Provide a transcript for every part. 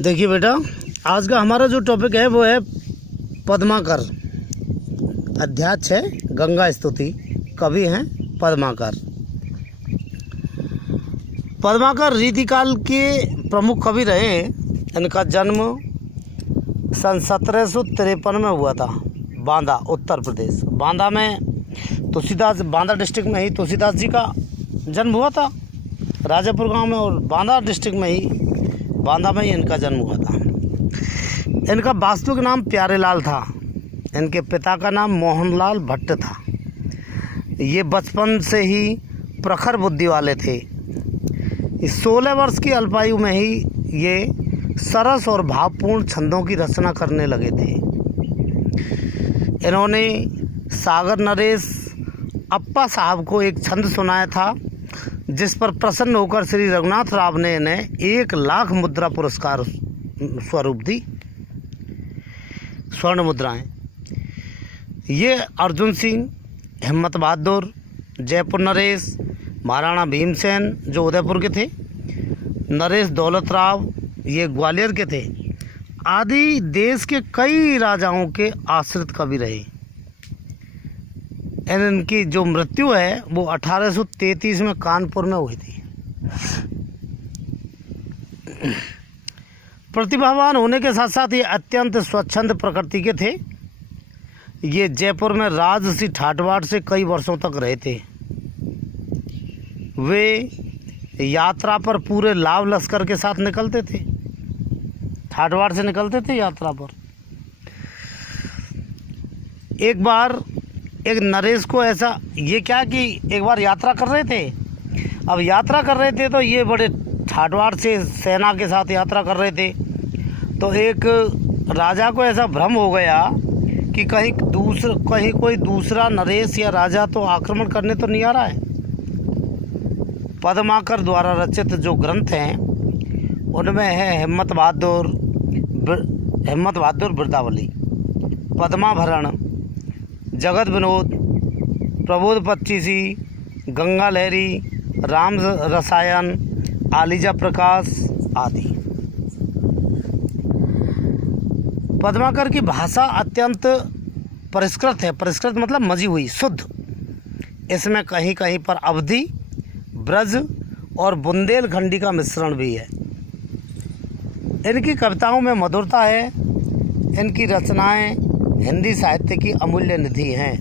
देखिए बेटा, आज का हमारा जो टॉपिक है वो है पद्माकर। अध्याय है गंगा स्तुति। कवि हैं पद्माकर। पद्माकर रीतिकाल के प्रमुख कवि रहे हैं। इनका जन्म सन 1753 में हुआ था, बांदा उत्तर प्रदेश। बांदा में तुलसीदास, बांदा डिस्ट्रिक्ट में ही तुलसीदास जी का जन्म हुआ था, राजापुर गांव में, और बांदा डिस्ट्रिक्ट में ही, बांदा में ही इनका जन्म हुआ था। इनका वास्तविक नाम प्यारेलाल था। इनके पिता का नाम मोहनलाल भट्ट था। ये बचपन से ही प्रखर बुद्धि वाले थे। 16 वर्ष की अल्पायु में ही ये सरस और भावपूर्ण छंदों की रचना करने लगे थे। इन्होंने सागर नरेश अप्पा साहब को एक छंद सुनाया था, जिस पर प्रसन्न होकर श्री रघुनाथ राव ने इन्हें 1 लाख मुद्रा पुरस्कार स्वरूप दी, स्वर्ण मुद्राएं। ये अर्जुन सिंह, हिम्मत बहादुर, जयपुर नरेश, महाराणा भीमसेन जो उदयपुर के थे, नरेश दौलत राव ये ग्वालियर के थे, आदि देश के कई राजाओं के आश्रित कवि रहे। इनकी जो मृत्यु है वो 1833 में कानपुर में हुई थी। प्रतिभावान होने के साथ साथ ये अत्यंत स्वच्छंद प्रकृति के थे। ये जयपुर में राजसी ठाटवाड़ से कई वर्षों तक रहे थे। वे यात्रा पर पूरे लाव लश्कर के साथ निकलते थे, ठाटवाड़ से निकलते थे यात्रा पर। एक बार एक नरेश को ऐसा, ये क्या कि एक बार यात्रा कर रहे थे। अब यात्रा कर रहे थे तो ये बड़े ठाटवाड़ से सेना के साथ यात्रा कर रहे थे। तो एक राजा को ऐसा भ्रम हो गया कि कहीं कोई दूसरा नरेश या राजा तो आक्रमण करने तो नहीं आ रहा है। पद्माकर द्वारा रचित जो ग्रंथ हैं उनमें है हिम्मत बहादुर बिरदावली, पद्माभरण, जगत विनोद, प्रबोध पच्चीसी, गंगा लहरी, राम रसायन, आलिजा प्रकाश आदि। पद्माकर की भाषा अत्यंत परिष्कृत है। परिष्कृत मतलब मजी हुई, शुद्ध। इसमें कहीं कहीं पर अवधी, ब्रज और बुंदेलखंडी का मिश्रण भी है। इनकी कविताओं में मधुरता है। इनकी रचनाएं हिंदी साहित्य की अमूल्य निधि हैं।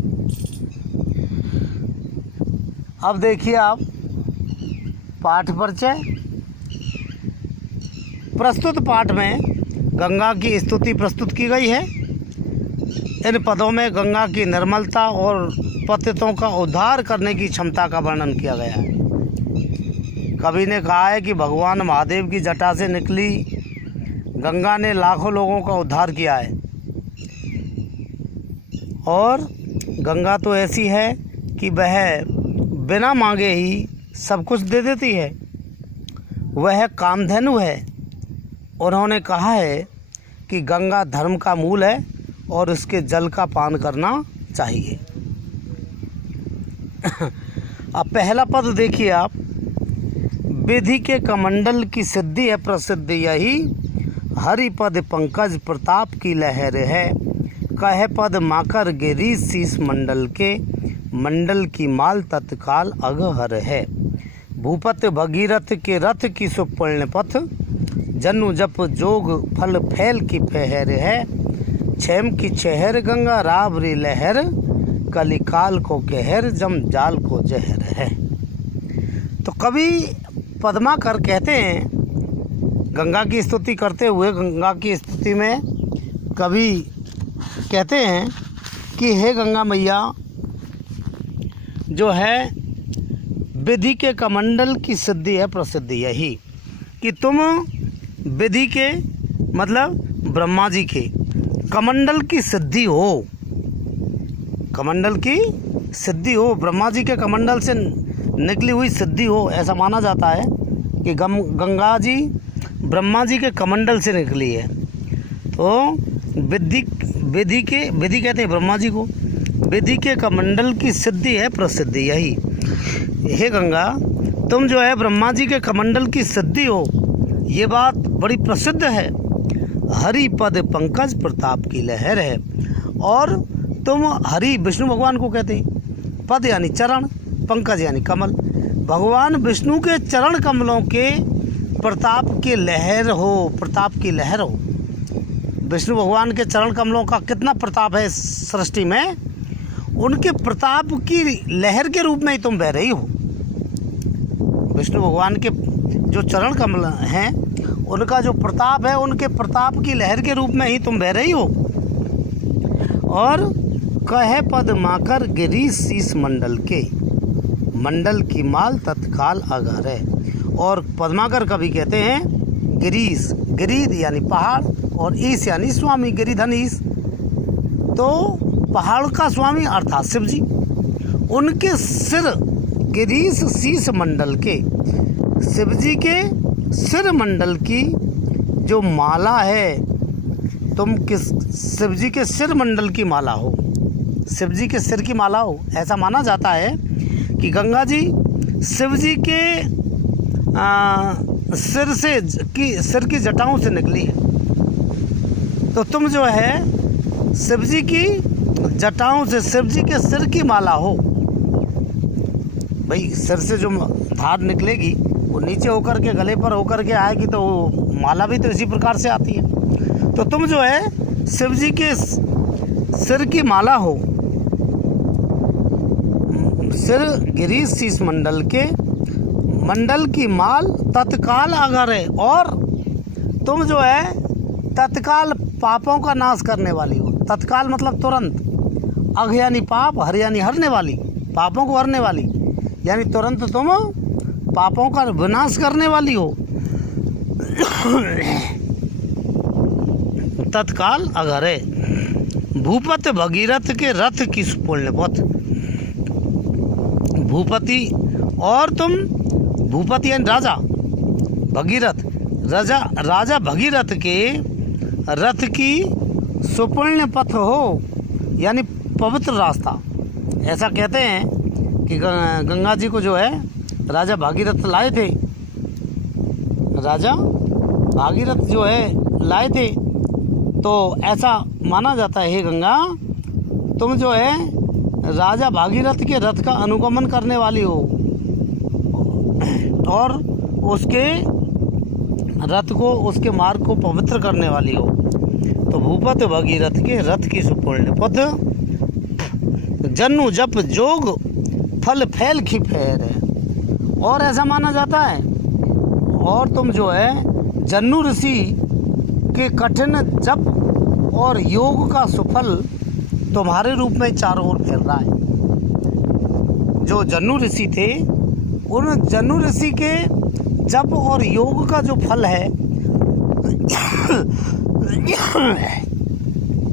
अब देखिए आप पाठ परिचय। प्रस्तुत पाठ में गंगा की स्तुति प्रस्तुत की गई है। इन पदों में गंगा की निर्मलता और पतितों का उद्धार करने की क्षमता का वर्णन किया गया है। कवि ने कहा है कि भगवान महादेव की जटा से निकली गंगा ने लाखों लोगों का उद्धार किया है, और गंगा तो ऐसी है कि वह बिना मांगे ही सब कुछ दे देती है। वह कामधेनु है। उन्होंने कहा है कि गंगा धर्म का मूल है और उसके जल का पान करना चाहिए। अब पहला पद देखिए आप। विधि के कमंडल की सिद्धि है प्रसिद्ध यही, हरिपद पंकज प्रताप की लहर है। कहे पद माकर गिरी शीस मंडल के, मंडल की माल तत्काल अगहर है। भूपत भगीरथ के रथ की सुपुण्य पथ, जनु जप जोग फल फैल की पहर है। क्षेम की चहर गंगा रावरी लहर, कलिकाल को कहर जम जाल को जहर है। तो कवि पद्माकर कहते हैं, गंगा की स्तुति करते हुए, गंगा की स्तुति में कवि कहते हैं कि हे गंगा मैया, जो है विधि के कमंडल की सिद्धि है प्रसिद्धि यही, कि तुम विधि के मतलब ब्रह्मा जी के कमंडल की सिद्धि हो। कमंडल की सिद्धि हो, ब्रह्मा जी के कमंडल से निकली हुई सिद्धि हो, ऐसा माना जाता है कि गंगा जी ब्रह्मा जी के कमंडल से निकली है। तो विधि कहते हैं ब्रह्मा जी को। विधि के कमंडल की सिद्धि है प्रसिद्धि यही। हे गंगा, तुम जो है ब्रह्मा जी के कमंडल की सिद्धि हो, ये बात बड़ी प्रसिद्ध है। हरि पद पंकज प्रताप की लहर है। और तुम हरि विष्णु भगवान को कहते हैं, पद यानी चरण, पंकज यानी कमल, भगवान विष्णु के चरण कमलों के प्रताप की लहर हो, प्रताप की लहर हो। विष्णु भगवान के चरण कमलों का कितना प्रताप है सृष्टि में, उनके प्रताप की लहर के रूप में ही तुम बह रही हो। विष्णु भगवान के जो चरण कमल हैं उनका जो प्रताप है, उनके प्रताप की लहर के रूप में ही तुम बह रही हो। और कहे पद माकर गिरीश शीश मंडल के, मंडल की माल तत्काल अगारे। और पद्माकर कवि कहते हैं गिरीश, गिरीध यानी पहाड़, और ईश यानी स्वामी, गिरिधन ईश, तो पहाड़ का स्वामी अर्थात शिव जी। उनके सिर गिरीश शीश मंडल के, शिव जी के सिर मंडल की जो माला है, तुम किस शिव जी के सिर मंडल की माला हो, शिव जी के सिर की माला हो। ऐसा माना जाता है कि गंगा जी शिव जी के सिर की जटाओं से निकली है, तो तुम जो है शिव जी की जटाओं से, शिव जी के सिर की माला हो। भाई सिर से जो धार निकलेगी वो नीचे होकर के गले पर होकर के आएगी, तो वो माला भी तो इसी प्रकार से आती है। तो तुम जो है शिव जी के सिर की माला हो, सिर गिरीश शीश मंडल के, मंडल की माल तत्काल अगर है, और तुम जो है तत्काल पापों का नाश करने वाली हो। तत्काल मतलब तुरंत, अघ यानी पाप, हर यानी हरने वाली, पापों को हरने वाली, यानी तुरंत तुम पापों का विनाश करने वाली हो। तत्काल अगर है। भूपत भगीरथ के रथ की पुण्य पथ, भूपति, और तुम भूपति यानी राजा, भगीरथ राजा भगीरथ के रथ की सुपुण्य पथ हो, यानी पवित्र रास्ता। ऐसा कहते हैं कि गंगा जी को जो है राजा भागीरथ लाए थे, राजा भागीरथ जो है लाए थे, तो ऐसा माना जाता है, हे गंगा तुम जो है राजा भागीरथ के रथ का अनुगमन करने वाली हो, और उसके रथ को, उसके मार्ग को पवित्र करने वाली हो। तो भूपत भगीरथ के रथ की सुपुण्य पथ, जन्नु जप जोग फल फैल की फेर है। और ऐसा माना जाता है, और तुम जो है जन्नु ऋषि के कठिन जप और योग का सुफल तुम्हारे रूप में चारों ओर फैल रहा है। जो जन्नु ऋषि थे, उन जन्नु ऋषि के जप और योग का जो फल है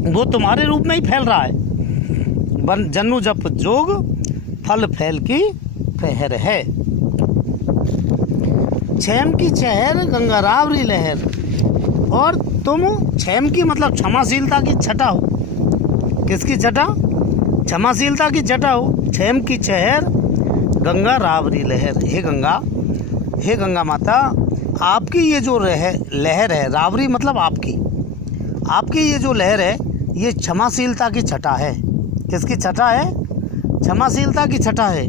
वो तुम्हारे रूप में ही फैल रहा है। जन्नु जप जोग फल फैल की फहर है। छेम की चहर गंगा रावरी लहर, और तुम छेम की मतलब क्षमाशीलता की छटा हो। किसकी छटा? क्षमाशीलता की छटा हो। छेम की चहर गंगा रावरी लहर। हे गंगा माता, आपकी ये जो लहर है, रावरी मतलब आपकी ये जो लहर है, ये क्षमाशीलता की छटा है। किसकी छटा है? क्षमाशीलता की छटा है।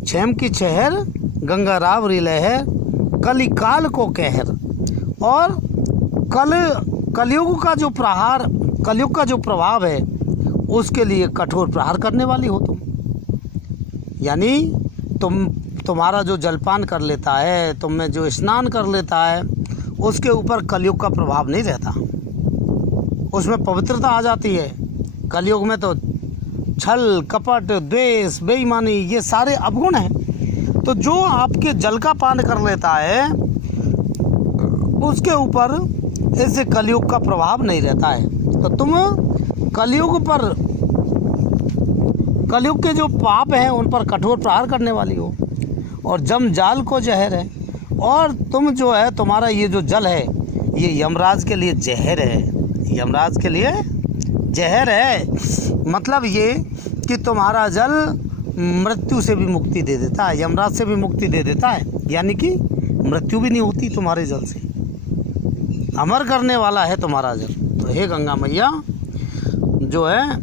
छेम की चहर गंगा रावरी लहर, कलिकाल को कहर, और कलयुग का जो प्रभाव है, उसके लिए कठोर प्रहार करने वाली हो तुम। यानी तुम्हारा जो जलपान कर लेता है, तुम में जो स्नान कर लेता है, उसके ऊपर कलयुग का प्रभाव नहीं रहता, उसमें पवित्रता आ जाती है। कलयुग में तो छल कपट द्वेष बेईमानी ये सारे अवगुण हैं। तो जो आपके जल का पान कर लेता है, उसके ऊपर ऐसे कलयुग का प्रभाव नहीं रहता है। तो तुम कलयुग के जो पाप हैं उन पर कठोर प्रहार करने वाली हो। और जम जाल को जहर है, और तुम जो है तुम्हारा ये जो जल है, ये यमराज के लिए जहर है। यमराज के लिए जहर है, मतलब ये कि तुम्हारा जल मृत्यु से भी मुक्ति दे देता है, यमराज से भी मुक्ति दे देता है, यानी कि मृत्यु भी नहीं होती तुम्हारे जल से। अमर करने वाला है तुम्हारा जल। तो हे गंगा मैया, जो है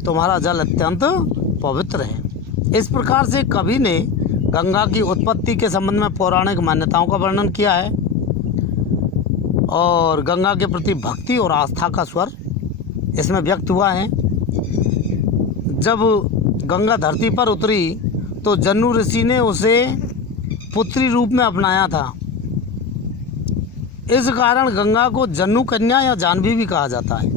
तुम्हारा जल अत्यंत पवित्र है। इस प्रकार से कवि ने गंगा की उत्पत्ति के संबंध में पौराणिक मान्यताओं का वर्णन किया है और गंगा के प्रति भक्ति और आस्था का स्वर इसमें व्यक्त हुआ है। जब गंगा धरती पर उतरी तो जन्नू ऋषि ने उसे पुत्री रूप में अपनाया था। इस कारण गंगा को जन्नू कन्या या जानवी भी कहा जाता है।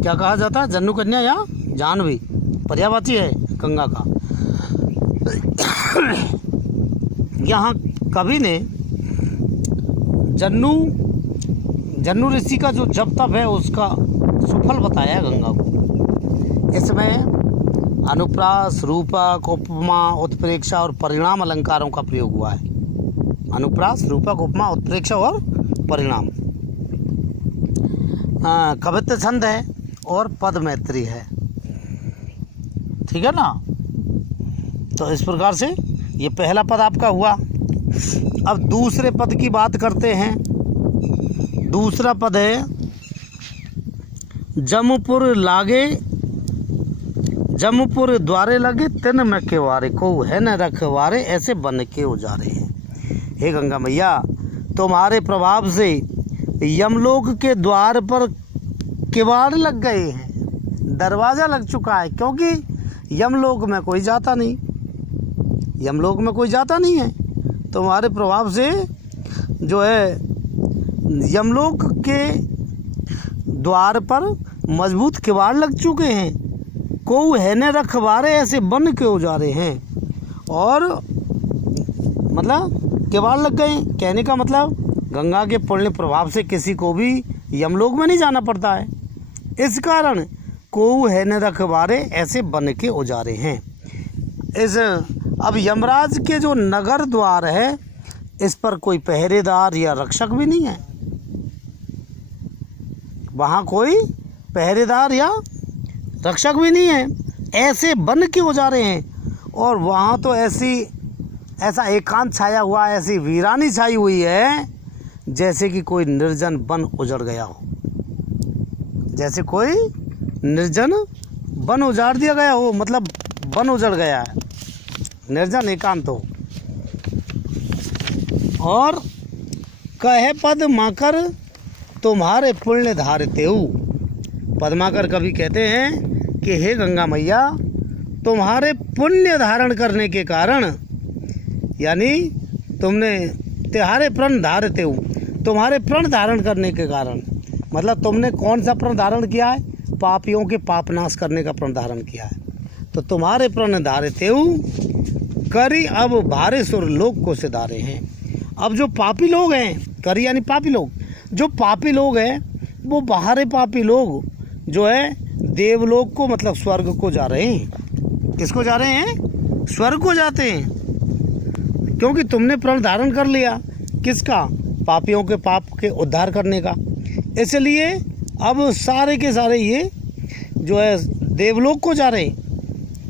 क्या कहा जाता है? जन्नू कन्या या जानवी, पर्यायवाची है गंगा का। यहाँ कवि ने जन्नू ऋषि का जो जप तप है उसका सुफल बताया है गंगा को। इसमें अनुप्रास, रूपक, उपमा, उत्प्रेक्षा और परिणाम अलंकारों का प्रयोग हुआ है। अनुप्रास, रूपक, उपमा, उत्प्रेक्षा और परिणाम। कवित्व छंद है और पद मैत्री है। ठीक है ना। तो इस प्रकार से ये पहला पद आपका हुआ। अब दूसरे पद की बात करते हैं। दूसरा पद है जमुपुर द्वारे लगे तिन में केवारे को है न रखवारे ऐसे बन के उजारे हैं। हे गंगा मैया, तुम्हारे प्रभाव से यमलोक के द्वार पर किवाड़ लग गए हैं, दरवाज़ा लग चुका है, क्योंकि यमलोक में कोई जाता नहीं, यमलोक में कोई जाता नहीं है। तुम्हारे प्रभाव से जो है यमलोक के द्वार पर मजबूत किवाड़ लग चुके हैं। को है न रखवारे ऐसे बन के उजारे हैं। और मतलब किवाड़ लग गए, कहने का मतलब गंगा के पुण्य प्रभाव से किसी को भी यमलोक में नहीं जाना पड़ता है। इस कारण को है न रखवारे ऐसे बन के उजारे हैं। अब यमराज के जो नगर द्वार है इस पर कोई पहरेदार या रक्षक भी नहीं है। वहाँ कोई पहरेदार या रक्षक भी नहीं है, ऐसे बन के उजारे हैं। और वहाँ तो ऐसा एकांत छाया हुआ, ऐसी वीरानी छाई हुई है जैसे कि कोई निर्जन वन उजड़ गया हो, जैसे कोई निर्जन वन उजाड़ दिया गया हो, मतलब वन उजड़ गया है, निर्जन एकांत हो। और कहे पद माकर तुम्हारे पुण्य धारते हो। पद्माकर कवि कहते हैं कि हे गंगा मैया, तुम्हारे पुण्य धारण करने के कारण, यानी तुम्हारे प्रण धारते हो, तुम्हारे प्रण धारण करने के कारण, मतलब तुमने कौन सा प्रण धारण किया है? पापियों के पाप नाश करने का प्रण धारण किया है। तो तुम्हारे प्रण धारते हो करी अब भारे सुर लोक को सिधारे हैं। अब जो पापी लोग हैं, करी यानी पापी लोग, जो पापी लोग हैं वो बाहरे पापी लोग जो है देवलोक को, मतलब स्वर्ग को जा रहे हैं। किसको जा रहे हैं? स्वर्ग को जाते हैं, क्योंकि तुमने प्रण धारण कर लिया। किसका? पापियों के पाप के उद्धार करने का। इसलिए अब सारे के सारे ये जो है देवलोक को जा रहे हैं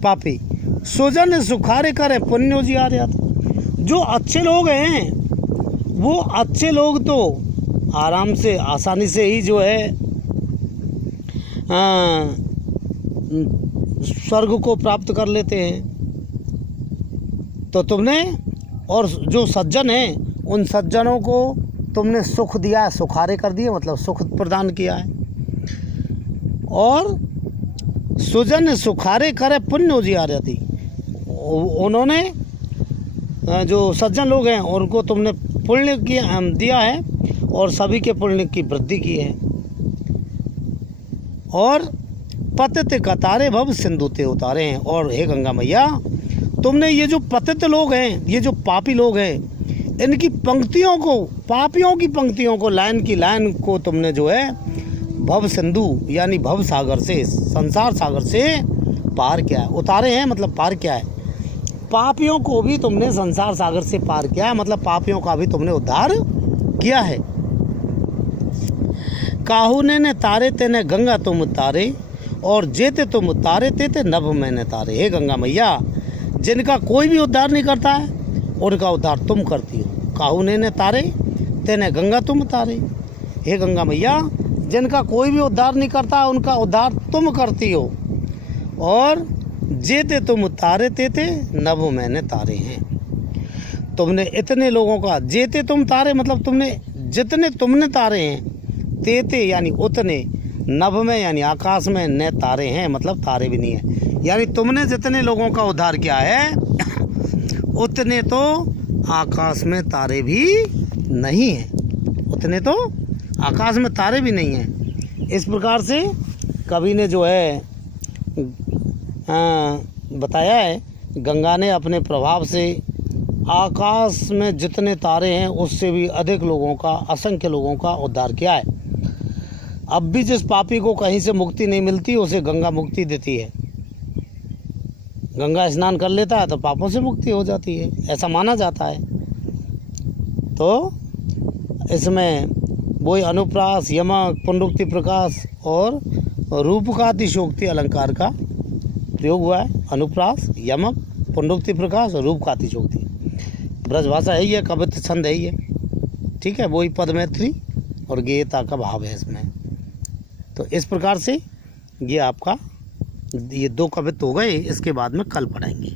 पापी। सुजन सुखारे करे पुण्यो जी आ जाते। जो अच्छे लोग हैं वो अच्छे लोग तो आराम से, आसानी से ही जो है स्वर्ग को प्राप्त कर लेते हैं। तो तुमने, और जो सज्जन हैं उन सज्जनों को तुमने सुख दिया है, सुखारे कर दिए, मतलब सुख प्रदान किया है। और सुजन सुखारे करे पुण्य जी आ जाती। उन्होंने जो सज्जन लोग हैं उनको तुमने पुण्य दिया है और सभी के पुण्य की वृद्धि की है। और पतित कतारे भव सिंधुते उतारे हैं। और हे गंगा मैया, तुमने ये जो पतित लोग हैं, ये जो पापी लोग हैं, इनकी पंक्तियों को, पापियों की पंक्तियों को, लाइन की लाइन को तुमने जो है भव सिंधु यानी भव सागर से, संसार सागर से पार किया है। उतारे हैं मतलब पार किया है। पापियों को भी तुमने संसार सागर से पार किया है, मतलब पापियों का भी तुमने उद्धार किया है। काहुने ने तारे तेने गंगा तुम तारे, और जेते तुम तारे तेते नभ मैंने तारे। हे गंगा मैया, जिनका कोई भी उद्धार नहीं करता है उनका उद्धार तुम करती हो। काहुने ने तारे, तेने गंगा तुम तारे। हे गंगा मैया, जिनका कोई भी उद्धार नहीं करता उनका उद्धार तुम करती हो। और जेते तुम तारे तेते नभ मैंने तारे हैं। तुमने इतने लोगों का, जेते तुम तारे मतलब तुमने जितने तुमने तारे हैं, तेते यानी उतने, नभ में यानी आकाश में, न तारे हैं मतलब तारे भी नहीं है। यानी तुमने जितने लोगों का उद्धार किया है उतने तो आकाश में तारे भी नहीं हैं, उतने तो आकाश में तारे भी नहीं हैं। इस प्रकार से कवि ने जो है बताया है, गंगा ने अपने प्रभाव से आकाश में जितने तारे हैं उससे भी अधिक लोगों का, असंख्य लोगों का उद्धार किया है। अब भी जिस पापी को कहीं से मुक्ति नहीं मिलती उसे गंगा मुक्ति देती है। गंगा स्नान कर लेता है तो पापों से मुक्ति हो जाती है, ऐसा माना जाता है। तो इसमें वही अनुप्रास, यमक, पुनरुक्ति प्रकाश और रूपकातिशोक्ति अलंकार का प्रयोग हुआ है। अनुप्रास, यमक, पुनरुक्ति प्रकाश और रूपकातिशोक्ति। ब्रजभाषा है ये, कवित्व छंद है ये, ठीक है। वही पदमैत्री और गेयता का भाव है इसमें। तो इस प्रकार से ये आपका ये 2 कवित्व हो गए। इसके बाद में कल पढ़ाएंगे।